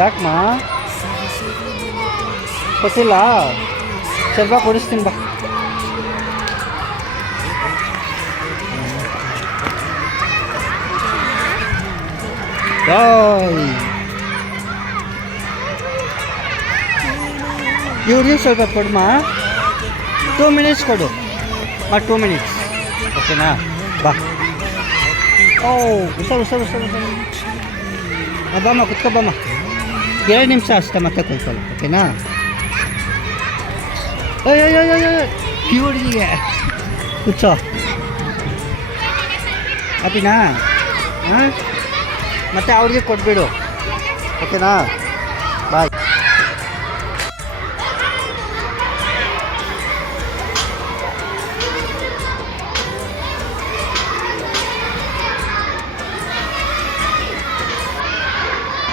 ಯಾಕಮ್ಮ ಗೊತ್ತಿಲ್ಲ ಸ್ವಲ್ಪ ಕೊಡಿಸ್ತೀನಿ ಬಾ. ಇವ್ರಿಗೆ ಸ್ವಲ್ಪ ಕೊಡಮ್ಮ. 2 ಮಿನಿಟ್ಸ್ ಕೊಡು. 2 ಮಿನಿಟ್ಸ್ ಓಕೆನಾ? ಬಾ. ಓ ಹುಷಾರು. ಬಾಮ್ಮ ಕುತ್ಕೊ ಬಾಮ್ಮ. 2 ನಿಮಿಷ ಅಷ್ಟೇ, ಮತ್ತೆ ಕೂತ್ಕೊಳ್ಳಿ ಓಕೆನಾ? ಈ ಹುಡುಗಿಗೆ ಕೂರ್ಚೋ. ಹ್ಯಾಪಿನಾ? ಹಾಂ ಮತ್ತೆ ಅವ್ರಿಗೆ ಕೊಟ್ಬಿಡು ಓಕೆನಾ?